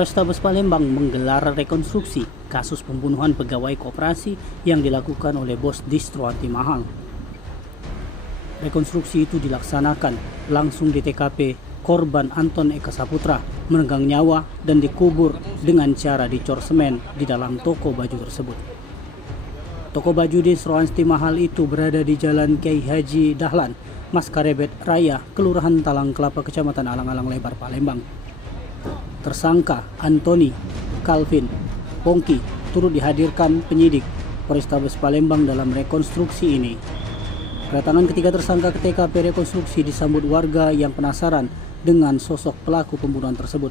Polrestabes Palembang menggelar rekonstruksi kasus pembunuhan pegawai koperasi yang dilakukan oleh bos distro anti mahal. Rekonstruksi itu dilaksanakan langsung di TKP korban Anton Eka Saputra menegang nyawa dan dikubur dengan cara dicor semen di dalam toko baju tersebut. Toko baju distro anti mahal itu berada di Jalan Kiai Haji Dahlan, Maskarebet Raya, Kelurahan Talang Kelapa, Kecamatan Alang-Alang Lebar, Palembang. Tersangka Antoni Calvin Pongki turut dihadirkan penyidik Polrestabes Palembang dalam rekonstruksi ini. Kedatangan ketiga tersangka ke TKP rekonstruksi disambut warga yang penasaran dengan sosok pelaku pembunuhan tersebut.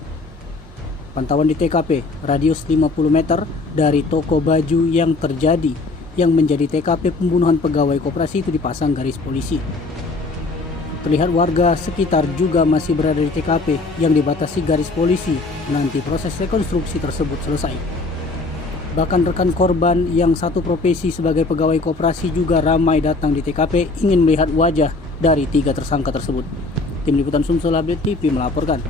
Pantauan di TKP, radius 50 meter dari toko baju yang menjadi TKP pembunuhan pegawai koperasi itu dipasang garis polisi. Terlihat warga sekitar juga masih berada di TKP yang dibatasi garis polisi nanti proses rekonstruksi tersebut selesai. Bahkan rekan korban yang satu profesi sebagai pegawai koperasi juga ramai datang di TKP ingin melihat wajah dari tiga tersangka tersebut. Tim Liputan Sumsel Update TV melaporkan.